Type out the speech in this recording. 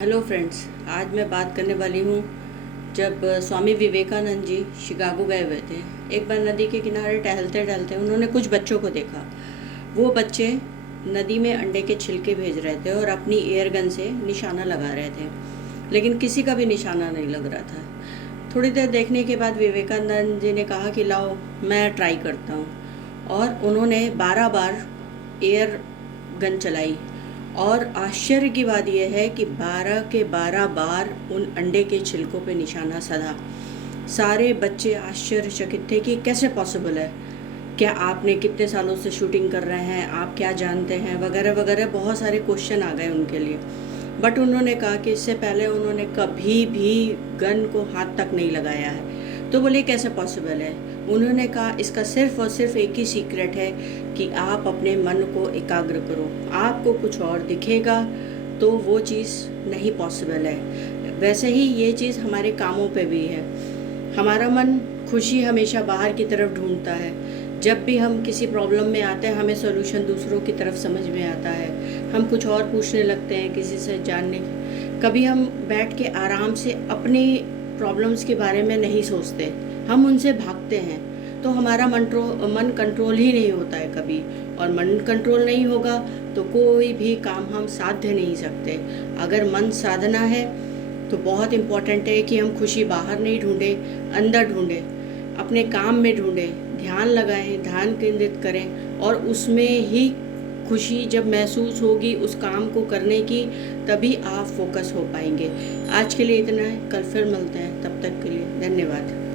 Hello friends, आज मैं बात करने वाली हूँ। जब स्वामी विवेकानंद जी शिकागो गए हुए थे, एक बार नदी के किनारे टहलते टहलते उन्होंने कुछ बच्चों को देखा। वो बच्चे नदी में अंडे के छिलके भेज रहे थे और अपनी एयर गन से निशाना लगा रहे थे, लेकिन किसी का भी निशाना नहीं लग रहा था। थोड़ी देर देखने के बाद विवेकानंद जी ने कहा कि लाओ मैं ट्राई करता हूँ, और उन्होंने 12 बार एयर गन चलाई। और आश्चर्य की बात यह है कि 12 के 12 बार उन अंडे के छिलकों पे निशाना साधा। सारे बच्चे आश्चर्यचकित थे कि कैसे पॉसिबल है, क्या आपने कितने सालों से शूटिंग कर रहे हैं, आप क्या जानते हैं, वगैरह वगैरह बहुत सारे क्वेश्चन आ गए उनके लिए। बट उन्होंने कहा कि इससे पहले उन्होंने कभी भी गन को हाथ तक नहीं लगाया है। तो बोले कैसे पॉसिबल है। उन्होंने कहा इसका सिर्फ और सिर्फ एक ही सीक्रेट है कि आप अपने मन को एकाग्र करो। आपको कुछ और दिखेगा तो वो चीज़ नहीं पॉसिबल है। वैसे ही ये चीज़ हमारे कामों पे भी है। हमारा मन खुशी हमेशा बाहर की तरफ ढूंढता है। जब भी हम किसी प्रॉब्लम में आते हैं, हमें सॉल्यूशन दूसरों की तरफ समझ में आता है। हम कुछ और पूछने लगते हैं किसी से जानने। कभी हम बैठ के आराम से अपनी प्रॉब्लम्स के बारे में नहीं सोचते, हम उनसे भागते हैं। तो हमारा मन कंट्रोल ही नहीं होता है कभी। और मन कंट्रोल नहीं होगा तो कोई भी काम हम साध्य नहीं सकते। अगर मन साधना है तो बहुत इम्पॉर्टेंट है कि हम खुशी बाहर नहीं ढूंढें, अंदर ढूंढें, अपने काम में ढूंढें, ध्यान लगाएं, ध्यान केंद्रित करें, और उसमें ही खुशी जब महसूस होगी उस काम को करने की, तभी आप फोकस हो पाएंगे। आज के लिए इतना है, कल फिर मिलते हैं। तब तक के लिए धन्यवाद।